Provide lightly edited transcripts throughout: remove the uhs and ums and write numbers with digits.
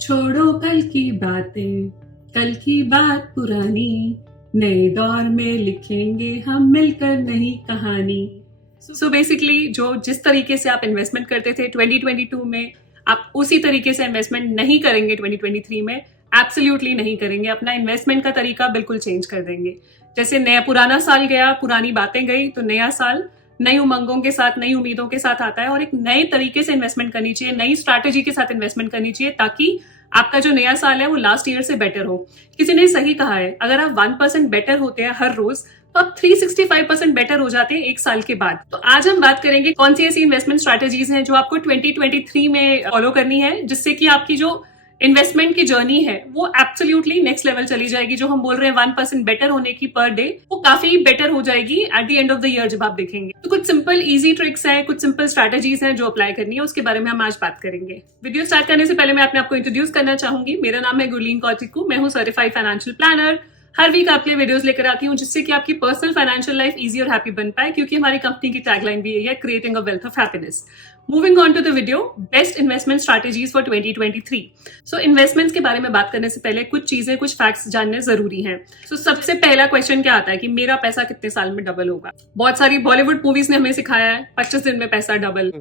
छोड़ो कल की बातें, कल की बात पुरानी, नए दौर में लिखेंगे हम मिलकर नई कहानी। सो बेसिकली जो जिस तरीके से आप इन्वेस्टमेंट करते थे 2022 में, आप उसी तरीके से इन्वेस्टमेंट नहीं करेंगे 2023 में। एब्सोल्युटली नहीं करेंगे। अपना इन्वेस्टमेंट का तरीका बिल्कुल चेंज कर देंगे। जैसे नया पुराना साल गया, पुरानी बातें गई, तो नया साल नई उमंगों के साथ, नई उम्मीदों के साथ आता है और एक नए तरीके से इन्वेस्टमेंट करनी चाहिए, नई स्ट्रैटेजी के साथ इन्वेस्टमेंट करनी चाहिए, ताकि आपका जो नया साल है वो लास्ट ईयर से बेटर हो। किसी ने सही कहा है, अगर आप 1% बेटर होते हैं हर रोज, तो आप 365% बेटर हो जाते हैं एक साल के बाद। तो आज हम बात करेंगे कौन सी ऐसी इन्वेस्टमेंट स्ट्रैटेजीज हैं जो आपको 2023 में फॉलो करनी है, जिससे कि आपकी जो इन्वेस्टमेंट की जर्नी है वो एब्सोल्युटली नेक्स्ट लेवल चली जाएगी। जो हम बोल रहे हैं 1% बेटर होने की पर डे, वो काफी बेटर हो जाएगी at the end of the year जब आप देखेंगे। तो कुछ सिंपल इजी ट्रिक्स हैं, कुछ सिंपल स्ट्रैटेजीज हैं जो अप्लाई करनी है, उसके बारे में हम आज बात करेंगे। वीडियो स्टार्ट करने से पहले मैं अपने आपको इंट्रोड्यूस करना चाहूंगी। मेरा नाम है गुरलीन कौतिकू, मैं हूँ सर्टिफाइड फाइनेंशियल प्लानर। हर वीक आपके लिए वीडियोस लेकर आती हूँ जिससे कि आपकी पर्सनल फाइनेंशियल लाइफ इजी और हैप्पी बन पाए, क्योंकि हमारी कंपनी की टैगलाइन भी यही है, creating a wealth of happiness. Moving on to the video, best investment strategies for 2023। So investments के बारे में बात करने से पहले कुछ चीजें, कुछ फैक्ट्स जानने जरूरी हैं। सो सबसे पहला क्वेश्चन क्या आता है कि मेरा पैसा कितने साल में डबल होगा। बहुत सारी बॉलीवुड मूवीज ने हमें सिखाया है 25 दिन में पैसा डबल।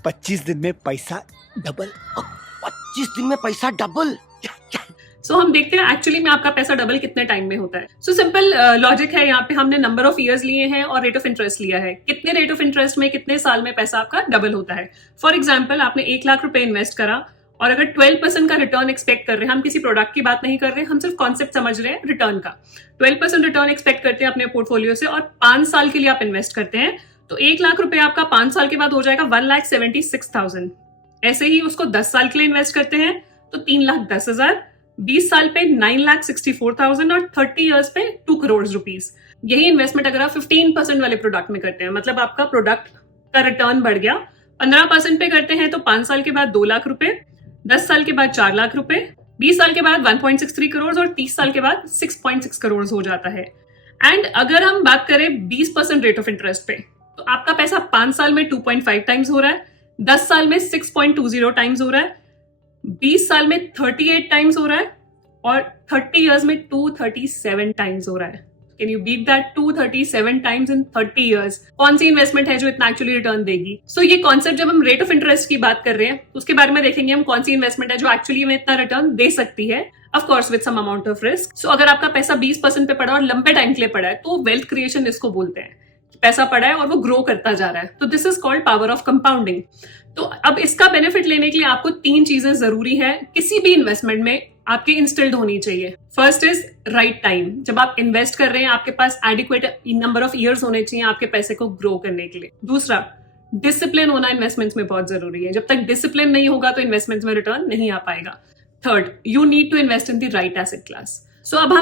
25 दिन में पैसा डबल। 25 दिन में पैसा डबल। सो हम देखते हैं एक्चुअली में आपका पैसा डबल कितने टाइम में होता है। सो सिंपल लॉजिक है, यहाँ पे हमने नंबर ऑफ ईयर्स लिए हैं और रेट ऑफ इंटरेस्ट लिया है। कितने रेट ऑफ इंटरेस्ट में कितने साल में पैसा आपका डबल होता है। फॉर एग्जाम्पल, आपने 1 लाख रुपए इन्वेस्ट करा और अगर 12% का रिटर्न एक्सपेक्ट कर रहे हैं, हम किसी प्रोडक्ट की बात नहीं कर रहे हैं, हम सिर्फ कॉन्सेप्ट समझ रहे हैं रिटर्न का। 12% रिटर्न एक्सपेक्ट करते हैं अपने पोर्टफोलियो से और 5 साल के लिए आप इन्वेस्ट करते हैं, तो 1 लाख रुपए आपका 5 साल के बाद हो जाएगा 1,76,000। ऐसे ही उसको 10 साल के लिए इन्वेस्ट करते हैं तो 3,10,000, 20 साल पे 9,64,000 और 30 इयर्स पे 2 करोड़ रुपीस। यही इन्वेस्टमेंट अगर आप 15% वाले प्रोडक्ट में करते हैं, मतलब आपका प्रोडक्ट का रिटर्न बढ़ गया। 15% पे करते हैं तो 5 साल के बाद 2 लाख रुपए, 10 साल के बाद 4 लाख रुपए, 20 साल के बाद 1.63 करोड़ और 30 साल के बाद 6.6 करोड़ हो जाता है। एंड अगर हम बात करें 20% रेट ऑफ इंटरेस्ट पे, तो आपका पैसा 5 साल में 2.5 टाइम्स हो रहा है, 10 साल में 6.20 टाइम्स हो रहा है, 20 साल में 38 टाइम्स हो रहा है और 30 इयर्स में 237 टाइम्स हो रहा है। Can you beat that? 237 times in 30 years. कौन सी इन्वेस्टमेंट है जो इतना एक्चुअली रिटर्न देगी? सो ये कॉन्सेप्ट, जब हम रेट ऑफ इंटरेस्ट की बात कर रहे हैं उसके बारे में देखेंगे हम कौन सी इन्वेस्टमेंट है जो एक्चुअली में इतना रिटर्न दे सकती है, of course with some amount of risk. So अगर आपका पैसा 20% पे पड़ा और लंबे टाइम के लिए पड़ा है, तो वेल्थ क्रिएशन इसको बोलते हैं। पैसा पड़ा है और वो ग्रो करता जा रहा है, तो this is called power of compounding. तो अब इसका बेनिफिट लेने के लिए आपको 3 चीजें जरूरी है, किसी भी इन्वेस्टमेंट में आपके इंस्टिल्ड होनी चाहिए। First is right time. जब आप इन्वेस्ट कर रहे हैं, आपके पास एडिक्वेट नंबर ऑफ ईयर्स होने चाहिए आपके पैसे को ग्रो करने के लिए। दूसरा, डिसिप्लिन होना इन्वेस्टमेंट्स में बहुत जरूरी है। जब तक डिसिप्लिन नहीं होगा तो इन्वेस्टमेंट्स में रिटर्न नहीं आ पाएगा। Third, you need to invest in the right asset class. So अब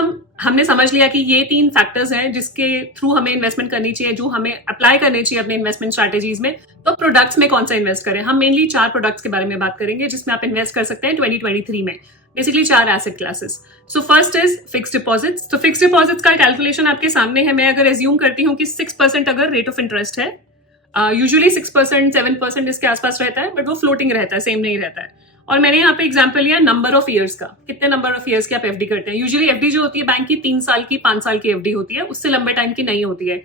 हमने समझ लिया कि ये 3 फैक्टर्स हैं जिसके थ्रू हमें इन्वेस्टमेंट करनी चाहिए, जो हमें अप्लाई करने चाहिए अपने इन्वेस्टमेंट स्ट्रैटेजीज में। तो प्रोडक्ट्स में कौन सा इन्वेस्ट करें? हम मेनली 4 प्रोडक्ट्स के बारे में बात करेंगे जिसमें आप इन्वेस्ट कर सकते हैं 2023 में। Basically 4 asset classes. So first is fixed deposits. तो फिक्स्ड डिपॉजिट्स का कैलकुलेशन आपके सामने है। मैं अगर एज्यूम करती हूँ कि 6% अगर रेट ऑफ इंटरेस्ट है, यूजुअली 6% 7% इसके आसपास रहता है, बट वो फ्लोटिंग रहता है, सेम नहीं रहता है। और मैंने यहाँ पे एग्जांपल लिया नंबर ऑफ ईयर्स का। कितने नंबर ऑफ ईयर्स की आप एफडी करते हैं? यूजुअली एफडी जो होती है बैंक की 3 साल की, 5 साल की एफडी होती है, उससे लंबे टाइम की नहीं होती है।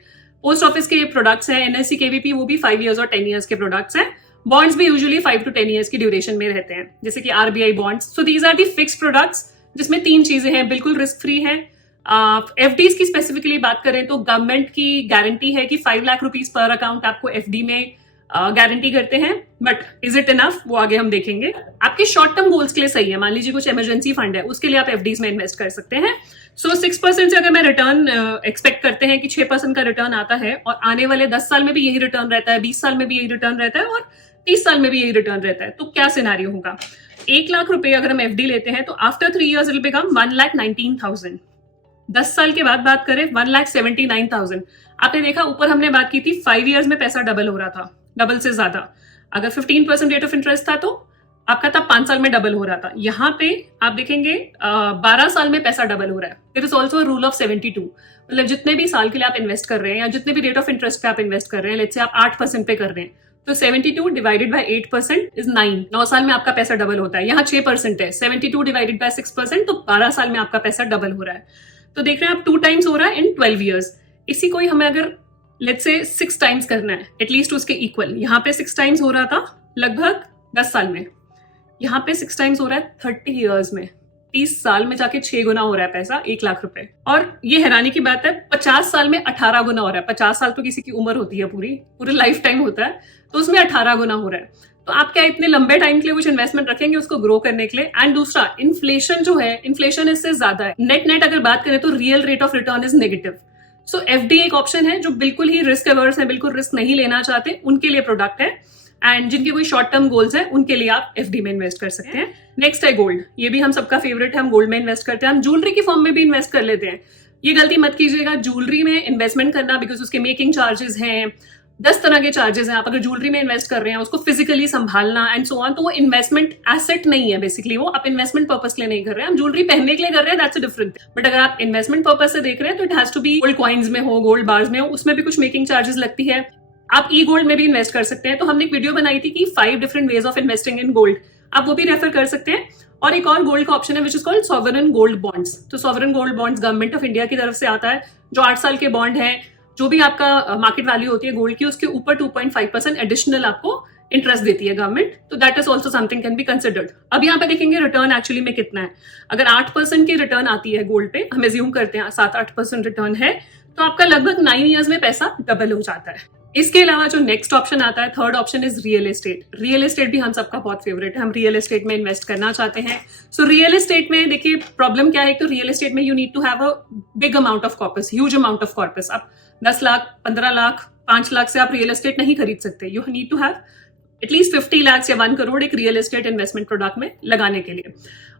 पोस्ट ऑफिस के प्रोडक्ट्स हैं, एनएससी केवीपी, वो भी 5 इयर्स और 10 इयर्स के प्रोडक्ट्स हैं। बॉन्ड्स भी यूजुअली 5 to 10 इयर्स की ड्यूरेशन में रहते हैं, जैसे कि RBI bonds. So these are the fixed products जिसमें 3 चीजें हैं, बिल्कुल रिस्क फ्री है। एफडीज की स्पेसिफिकली बात करें तो गवर्नमेंट की गारंटी है कि 5 लाख रुपीज पर अकाउंट आपको एफडी में गारंटी करते हैं, बट इज इट इनफ, वो आगे हम देखेंगे। आपके शॉर्ट टर्म गोल्स के लिए सही है। मान लीजिए कुछ इमरजेंसी फंड है, उसके लिए आप एफडीज में इन्वेस्ट कर सकते हैं। सो 6% से अगर मैं रिटर्न एक्सपेक्ट करते हैं कि 6% का रिटर्न आता है और आने वाले 10 साल में भी यही रिटर्न रहता है, 20 साल में भी यही रिटर्न रहता है और 30 साल में भी यही रिटर्न रहता है, तो क्या सिनेरियो होगा? 1 लाख रुपए अगर हम एफडी लेते हैं तो after 3 years it will become 1,19,000। 10 साल के बाद बात करें 1,79,000। आपने देखा ऊपर हमने बात की थी 5 इयर्स में पैसा डबल हो रहा था, डबल से ज्यादा। अगर 15% रेट ऑफ इंटरेस्ट था तो आपका तब 5 साल में डबल हो रहा था। यहाँ पे आप देखेंगे 12 साल में पैसा डबल हो रहा है। There is also rule of 72। मतलब जितने भी साल के लिए आप इन्वेस्ट कर रहे हैं या जितने भी रेट ऑफ इंटरेस्ट पे आप इन्वेस्ट कर रहे हैं, लेट्स से आप 8% पे कर रहे हैं, तो 72 डिवाइडेड बाय 8% इज 9। 9 साल में आपका पैसा डबल होता है। यहाँ 6% है, 72 डिवाइडेड बाय 6% तो 12 साल में आपका पैसा डबल हो रहा है। तो देख रहे हैं आप 2 टाइम्स हो रहा है इन 12 ईयर्स। इसी को ही हमें अगर लेट्स से 6 टाइम्स करना है, एटलीस्ट उसके इक्वल। यहाँ पे 6 टाइम्स हो रहा था लगभग 10 साल में, यहाँ पे 6 टाइम्स हो रहा है 30 ईयर्स में। 30 साल में जाके 6 गुना हो रहा है पैसा, 1 लाख रुपए। और ये हैरानी की बात है 50 साल में 18 गुना हो रहा है। 50 साल तो किसी की उम्र होती है, पूरे लाइफ टाइम होता है, तो उसमें 18 गुना हो रहा है। तो आप क्या इतने लंबे टाइम के लिए कुछ इन्वेस्टमेंट रखेंगे उसको ग्रो करने के लिए? एंड दूसरा, इन्फ्लेशन जो है, इन्फ्लेशन इससे ज्यादा है। नेट अगर बात करें तो real rate of return is negative. So FD एक ऑप्शन है जो बिल्कुल ही रिस्क अवर्स है, बिल्कुल रिस्क नहीं लेना चाहते, उनके लिए प्रोडक्ट है। एंड जिनके कोई शॉर्ट टर्म गोल्स है उनके लिए आप एफडी में इन्वेस्ट कर सकते हैं। नेक्स्ट है गोल्ड। ये भी हम सबका फेवरेट है, हम गोल्ड में इन्वेस्ट करते हैं। हम ज्वेलरी की फॉर्म में भी इन्वेस्ट कर लेते हैं। ये गलती मत कीजिएगा ज्वेलरी में इन्वेस्टमेंट करना, बिकॉज उसके मेकिंग चार्जेस हैं, 10 तरह के चार्जेस हैं। आप अगर ज्वेलरी में इन्वेस्ट कर रहे हैं, उसको फिजिकली संभालना एंड सो ऑन, तो वो इन्वेस्टमेंट एसेट नहीं है बेसिकली। वो आप इन्वेस्टमेंट पर्पस के लिए नहीं कर रहे हैं, हम ज्वेलरी पहनने के लिए कर रहे हैं, दैट्स अ डिफरेंट। बट अगर आप इन्वेस्टमेंट पर्पस से देख रहे हैं तो it has to be gold coins में हो, गोल्ड बार्स में हो, उसमें भी कुछ मेकिंग चार्जेस लगती है। आप ई गोल्ड में भी इन्वेस्ट कर सकते हैं। तो हमने एक वीडियो बनाई थी कि 5 different ways of investing in gold, आप वो भी रेफर कर सकते हैं। और एक और गोल्ड का ऑप्शन है which is called sovereign gold bonds. तो sovereign gold bonds government of India की तरफ से आता है, जो 8 साल के बॉन्ड है। जो भी आपका मार्केट वैल्यू होती है गोल्ड की, उसके ऊपर 2.5% एडिशनल आपको इंटरेस्ट देती है गवर्नमेंट। तो that is also something can be considered. अब यहाँ पे देखेंगे रिटर्न एक्चुअली में कितना है। अगर 8% की रिटर्न आती है गोल्ड पे, हम एज्यूम करते हैं 7-8% रिटर्न है, तो आपका लगभग 9 ईयर्स में पैसा डबल हो जाता है। इसके अलावा जो नेक्स्ट ऑप्शन आता है, third option is real estate. Real estate भी हम सबका बहुत फेवरेट है, हम रियल एस्टेट में इन्वेस्ट करना चाहते हैं। सो रियल एस्टेट में देखिए प्रॉब्लम क्या है, तो रियल एस्टेट में you need to have a big amount of corpus, huge amount of corpus. आप 10 लाख, 15 लाख, 5 लाख से आप रियल एस्टेट नहीं खरीद सकते। You need to have at least 50 lakh या 1 करोड़ एक रियल एस्टेट इन्वेस्टमेंट प्रोडक्ट में लगाने के लिए।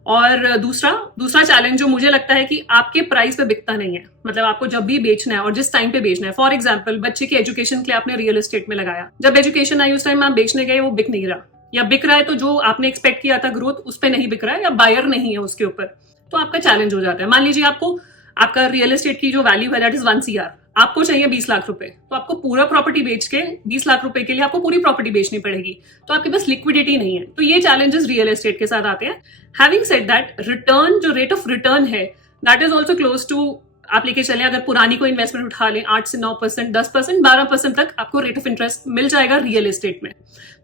और दूसरा चैलेंज जो मुझे लगता है कि आपके प्राइस पे बिकता नहीं है। मतलब आपको जब भी बेचना है और जिस टाइम पे बेचना है, फॉर एग्जांपल बच्चे की एजुकेशन के लिए आपने रियल एस्टेट में लगाया, जब एजुकेशन आई उस टाइम आप बेचने गए, वो बिक नहीं रहा, या बिक रहा है तो जो आपने एक्सपेक्ट किया था ग्रोथ उस पर नहीं बिक रहा है, या बायर नहीं है उसके ऊपर, तो आपका चैलेंज हो जाता है। मान लीजिए आपका रियल एस्टेट की जो वैल्यू है दैट इज 1 CR, आपको चाहिए 20 लाख रुपए, तो आपको पूरा प्रॉपर्टी बेच के 20 लाख रुपए के लिए आपको पूरी प्रॉपर्टी बेचनी पड़ेगी, तो आपके पास लिक्विडिटी नहीं है। तो ये चैलेंजेस रियल एस्टेट के साथ आते हैं। हैविंग सेड दैट, रिटर्न जो रेट ऑफ रिटर्न है that is also close to, आप लेके चले अगर पुरानी कोई इन्वेस्टमेंट उठा लें 8 से 9%, 10%, 12% तक आपको रेट ऑफ इंटरेस्ट मिल जाएगा रियल एस्टेट में।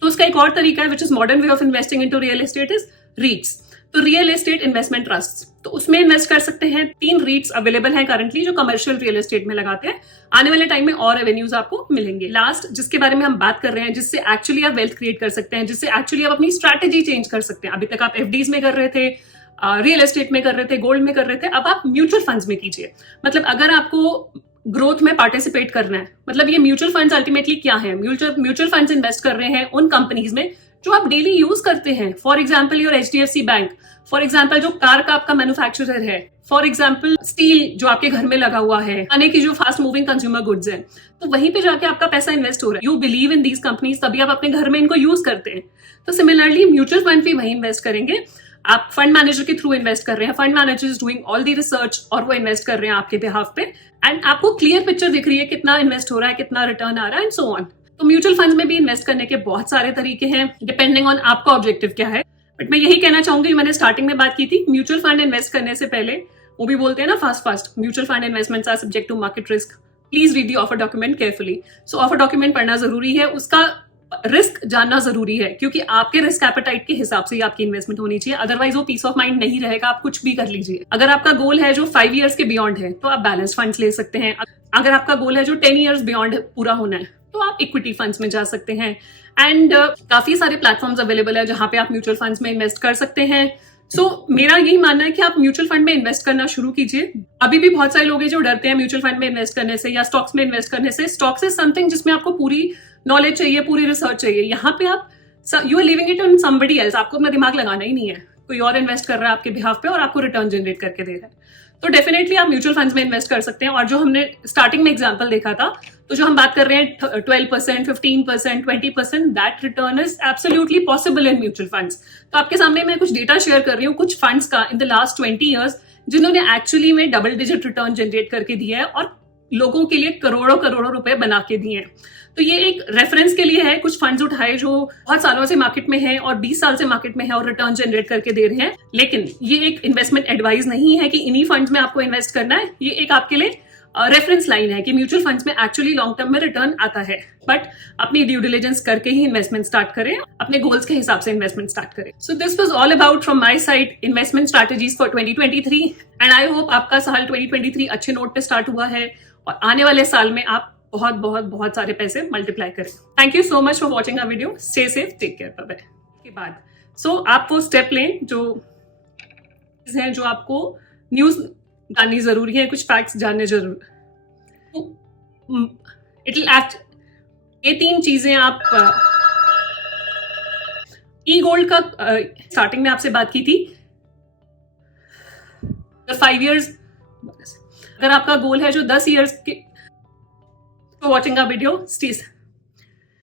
तो उसका एक और तरीका है which is modern way of investing into real estate is रीट्स। तो रियल एस्टेट इन्वेस्टमेंट ट्रस्ट, तो उसमें इन्वेस्ट कर सकते हैं। 3 रीट्स अवेलेबल हैं करंटली जो कमर्शियल रियल एस्टेट में लगाते हैं। आने वाले टाइम में और रेवेन्यूज आपको मिलेंगे। लास्ट जिसके बारे में हम बात कर रहे हैं, जिससे एक्चुअली आप वेल्थ क्रिएट कर सकते हैं, जिससे एक्चुअली आप अपनी स्ट्रैटेजी चेंज कर सकते हैं। अभी तक आप एफडीज में कर रहे थे, रियल एस्टेट में कर रहे थे, गोल्ड में कर रहे थे, अब आप म्यूचुअल फंड्स में कीजिए। मतलब अगर आपको ग्रोथ में पार्टिसिपेट करना है, मतलब ये म्यूचुअल फंड्स अल्टीमेटली क्या है, म्यूचुअल फंड्स इन्वेस्ट कर रहे हैं उन कंपनीज में जो आप डेली यूज करते हैं। For example your HDFC bank, for example जो कार का आपका मैन्युफैक्चरर है, फॉर एग्जाम्पल स्टील जो आपके घर में लगा हुआ है, खाने की जो फास्ट मूविंग कंज्यूमर गुड्स है, तो वहीं पे जाके आपका पैसा इन्वेस्ट हो रहा है। You believe in these companies, तभी आप अपने घर में इनको यूज करते हैं। तो सिमिलरली म्यूचुअल फंड भी वहीं इन्वेस्ट करेंगे। आप फंड मैनेजर के थ्रू इन्वेस्ट कर रहे हैं, fund manager is doing all the research और वो इन्वेस्ट कर रहे हैं आपके बिहाफ पे, एंड आपको क्लियर पिक्चर दिख रही है कितना इन्वेस्ट हो रहा है, कितना रिटर्न आ रहा है एंड सो ऑन। तो म्यूचुअल फंड्स में भी इन्वेस्ट करने के बहुत सारे तरीके हैं, डिपेंडिंग ऑन आपका ऑब्जेक्टिव क्या है। बट मैं यही कहना चाहूंगी, मैंने स्टार्टिंग में बात की थी, म्यूचुअल फंड इन्वेस्ट करने से पहले वो भी बोलते हैं ना fast mutual fund investments are subject to market risk, please read the offer document carefully. So offer document पढ़ना जरूरी है, उसका रिस्क जानना जरूरी है, क्योंकि आपके रिस्क एपेटाइट के हिसाब से ही आपकी इन्वेस्टमेंट होनी चाहिए, अदरवाइज वो पीस ऑफ माइंड नहीं रहेगा। आप कुछ भी कर लीजिए। अगर आपका गोल है जो 5 ईयर्स के बियॉन्ड है तो आप बैलेंस फंड्स ले सकते हैं। अगर आपका गोल है जो 10 ईयर्स बियॉन्ड पूरा होना है तो आप इक्विटी फंड्स में जा सकते हैं। एंड काफी सारे प्लेटफॉर्म्स अवेलेबल है जहां पे आप म्यूचुअल फंड्स में इन्वेस्ट कर सकते हैं। मेरा यही मानना है कि आप म्यूचुअल फंड में इन्वेस्ट करना शुरू कीजिए। अभी भी बहुत सारे लोग हैं जो डरते हैं म्यूचुअल फंड में इन्वेस्ट करने से या स्टॉक्स में इन्वेस्ट करने से। स्टॉक्स इज समथिंग जिसमें आपको पूरी नॉलेज चाहिए, पूरी रिसर्च चाहिए। यहाँ पे आप you are living it on somebody else, आपको अपना दिमाग लगाना ही नहीं है, कोई और इन्वेस्ट कर रहा है आपके बिहाफ पे और आपको रिटर्न जनरेट करके दे रहा है। तो डेफिनेटली आप म्यूचुअल फंड्स में इन्वेस्ट कर सकते हैं। और जो हमने स्टार्टिंग में एग्जांपल देखा था, तो जो हम बात कर रहे हैं 12%, 15%, 20%, that return is absolutely possible in mutual funds. तो आपके सामने मैं कुछ डेटा शेयर कर रही हूँ कुछ फंड्स का इन द लास्ट 20 ईयर्स जिन्होंने एक्चुअली में डबल डिजिट रिटर्न जनरेट करके दिया है और लोगों के लिए करोड़ों रुपए बना के दिए हैं। तो ये एक रेफरेंस के लिए है, कुछ फंड्स उठाए जो बहुत सालों से मार्केट में है और 20 साल से मार्केट में है और रिटर्न जनरेट करके दे रहे हैं। लेकिन ये एक इन्वेस्टमेंट एडवाइस नहीं है कि इन्हीं फंड्स में आपको इन्वेस्ट करना है। ये एक आपके लिए रेफरेंस लाइन है कि म्यूचुअल फंड्स में एक्चुअली लॉन्ग टर्म में रिटर्न आता है, बट अपनी ड्यू डिलिजेंस करके ही इन्वेस्टमेंट स्टार्ट करें, अपने गोल्स के हिसाब से इन्वेस्टमेंट स्टार्ट करें। So this was all about from my side investment strategies for 2023 and I hope आपका साल 2023 अच्छे नोट पे स्टार्ट हुआ है और आने वाले साल में आप बहुत बहुत बहुत सारे पैसे मल्टीप्लाई करें। Thank you so much for watching our video. Stay safe, take care, bye bye. के बाद आप वो स्टेप लें जो हैं, जो आपको न्यूज जाननी जरूरी है, कुछ फैक्ट्स जानने जरूर। इट विल एक्ट, ये 3 चीजें आप ई गोल्ड का स्टार्टिंग में आपसे बात की थी। 5 इयर्स, अगर आपका गोल है जो 10 इयर्स के, वॉचिंग अ वीडियो, स्टे